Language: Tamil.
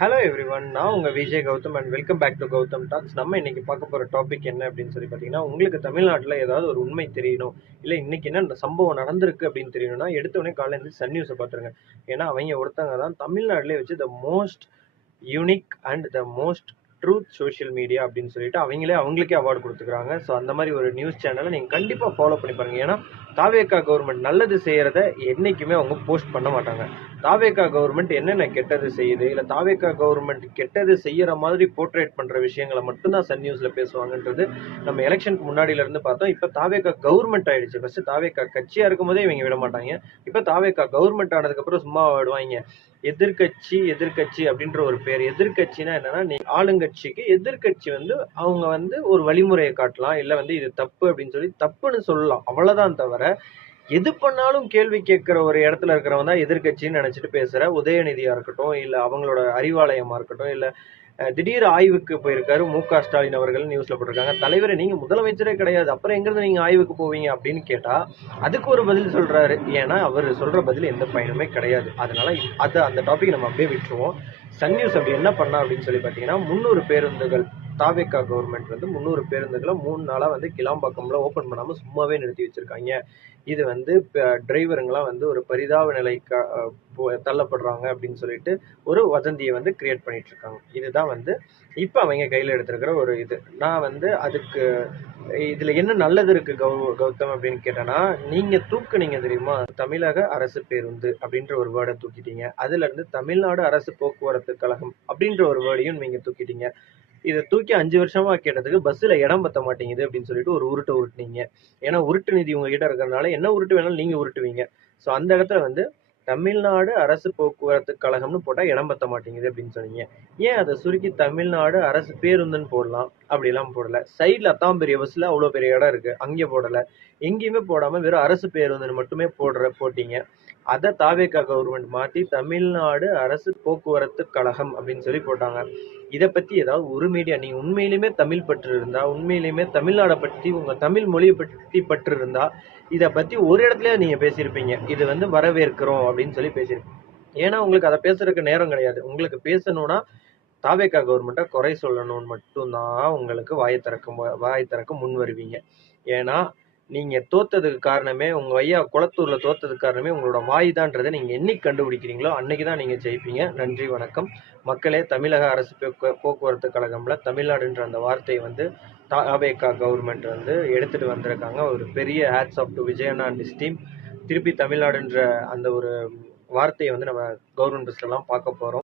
ஹலோ எவ்ரிவன், நான் உங்கள் Vijay Gautham and welcome back to Gautham talks. நம்ம இன்னைக்கு பார்க்க போகிற டாபிக் என்ன அப்படின்னு சொல்லி பார்த்தீங்கன்னா, உங்களுக்கு தமிழ்நாட்டில் ஏதாவது ஒரு உண்மை தெரியணும், இல்லை இன்னைக்கு என்ன இந்த சம்பவம் நடந்திருக்கு அப்படின்னு தெரியணும்னா எடுத்தோடனே காலையில் இருந்து சன் நியூஸை பார்த்துருங்க. ஏன்னா அவங்க ஒருத்தவங்க தான் தமிழ்நாட்டிலே வச்சு the most unique and the most truth social media அப்படின்னு சொல்லிட்டு அவங்களுக்கே அவார்டு கொடுத்துக்கிறாங்க. ஸோ அந்த மாதிரி ஒரு நியூஸ் சேனலை நீங்கள் கண்டிப்பாக ஃபாலோ பண்ணி பாருங்கள். ஏன்னா தாவேகா கவர்மெண்ட் நல்லது செய்கிறத என்றைக்குமே அவங்க போஸ்ட் பண்ண மாட்டாங்க. தாவேகா கவர்மெண்ட் என்னென்ன கெட்டது செய்யுது, இல்லை தாவேகா கவர்மெண்ட் கெட்டது செய்யற மாதிரி போர்ட்ரேட் பண்ற விஷயங்களை மட்டும்தான் சன் நியூஸ்ல பேசுவாங்கன்றது நம்ம எலெக்ஷனுக்கு முன்னாடியில இருந்து பார்த்தோம். இப்ப தாவேகா கவர்மெண்ட் ஆயிடுச்சு. ஃபர்ஸ்ட் தாவேகா கட்சியா இருக்கும் போதே இவங்க விட மாட்டாங்க. இப்ப தாவேகா கவர்மெண்ட் ஆனதுக்கு அப்புறம் சும்மா விடுவாங்க. எதிர்கட்சி எதிர்கட்சி அப்படின்ற ஒரு பேர். எதிர்கட்சினா என்னன்னா, நீ ஆளுங்கட்சிக்கு எதிர்கட்சி அவங்க ஒரு வழிமுறையை காட்டலாம், இல்ல இது தப்பு அப்படின்னு சொல்லி தப்புன்னு சொல்லலாம், அவ்வளவுதான். தவிர எது பண்ணாலும் கேள்வி கேட்கிற ஒரு இடத்துல இருக்கிறவன் தான் எதிர்கட்சின்னு நினைச்சிட்டு பேசுற உதயநிதியா இருக்கட்டும், இல்ல அவங்களோட அறிவாலயமா இருக்கட்டும், இல்ல திடீர் ஆய்வுக்கு போயிருக்காரு மு.க.ஸ்டாலின் அவர்கள் நியூஸ்ல போட்டிருக்காங்க. தலைவரை நீங்க முதலமைச்சரே கிடையாது, அப்புறம் எங்கிருந்து நீங்க ஆய்வுக்கு போவீங்க அப்படின்னு கேட்டா அதுக்கு ஒரு பதில் சொல்றாரு. ஏன்னா அவர் சொல்ற பதில் எந்த பயனுமே கிடையாது. அதனால அந்த டாபிக் நம்ம அப்படியே விட்டுருவோம். சன் நியூஸ் அப்படி என்ன பண்ணா அப்படின்னு சொல்லி பாத்தீங்கன்னா, 300 பேருந்துகள் தாவேகா கவர்மெண்ட் 300 பேருந்துகளை 3 நாளா கிளாம்பாக்கம்ல ஓபன் பண்ணாம சும்மாவே நிறுத்தி வச்சிருக்காங்க. இது டிரைவருங்கெல்லாம் ஒரு பரிதாப நிலைக்கு தள்ளப்படுறாங்க அப்படின்னு சொல்லிட்டு ஒரு வதந்தியை கிரியேட் பண்ணிட்டு இருக்காங்க. இதுதான் இப்ப அவங்க கையில எடுத்திருக்கிற ஒரு இது. நான் அதுக்கு இதுல என்ன நல்லது இருக்கு கௌதம் அப்படின்னு கேட்டேன்னா, நீங்க தூக்குனீங்க தெரியுமா, தமிழக அரசு பேருந்து அப்படின்ற ஒரு வேர்டை தூக்கிட்டீங்க. அதுல இருந்து தமிழ்நாடு அரசு போக்குவரத்து கழகம் அப்படின்ற ஒரு வேர்டையும் நீங்க தூக்கிட்டீங்க. இதை தூக்கி 5 வருஷமா கேட்டதுக்கு பஸ்ல இடம் பத்த மாட்டேங்குது அப்படின்னு சொல்லிட்டு ஒரு உருட்டுனீங்க. ஏன்னா உருட்டு நிதி உங்ககிட்ட இருக்கிறதுனால என்ன உருட்டு வேணாலும் நீங்க உருட்டுவீங்க. ஸோ அந்த இடத்துல தமிழ்நாடு அரசு போக்குவரத்து கழகம்னு போட்டா இடம் பத்த மாட்டேங்குது அப்படின்னு சொன்னீங்க. ஏன் அதை சுருக்கி தமிழ்நாடு அரசு பேருந்துன்னு போடலாம்? அப்படிலாம் போடல. சைட்ல அத்தாம் பெரிய பஸ்ல அவ்வளவு பெரிய இடம் இருக்கு, அங்கே போடல. எங்கேயுமே போடாம வெறும் அரசு பேருந்துன்னு மட்டுமே போட்டீங்க. அதை தாவேகா கவர்மெண்ட் மாத்தி தமிழ்நாடு அரசு போக்குவரத்து கழகம் அப்படின்னு சொல்லி போட்டாங்க. இதை பத்தி ஏதாவது ஒரு மீடியா, நீங்க உண்மையிலுமே தமிழ் பற்று இருந்தா, உண்மையிலுமே தமிழ்நாடை பற்றி உங்க தமிழ் மொழியை பற்றி பற்று இருந்தா, இதை பத்தி ஒரு இடத்துல நீங்க பேசியிருப்பீங்க. இது வரவேற்கிறோம் அப்படின்னு சொல்லி பேசியிருப்பீங்க. ஏன்னா உங்களுக்கு அதை பேசுறதுக்கு நேரம் கிடையாது. உங்களுக்கு பேசணும்னா தாவேகா கவர்மெண்ட்டை குறை சொல்லணும்னு மட்டும்தான் உங்களுக்கு வாய் திறக்க முன் வருவீங்க. ஏன்னா நீங்க தோத்ததுக்கு காரணமே, உங்க ஐயா குளத்தூர்ல தோத்ததுக்கு காரணமே உங்களோட வாய் தான்றதை நீங்க என்னைக்கு கண்டுபிடிக்கிறீங்களோ அன்னைக்குதான் நீங்க ஜெயிப்பீங்க. நன்றி, வணக்கம். மக்களே, தமிழக அரசு போக்குவரத்து கழகம்ல தமிழ்நாடுன்ற அந்த வார்த்தையை தாவேகா கவர்மெண்ட் எடுத்துட்டு வந்திருக்காங்க. ஒரு பெரிய ஹேட்ஸ் ஆஃப் டு விஜயண்ணா அண்ட் ஹிஸ் டீம். திருப்பி தமிழ்நாடுன்ற அந்த ஒரு வார்த்தையை நம்ம கவர்மெண்ட் பஸ்ல எல்லாம் பார்க்க போறோம்.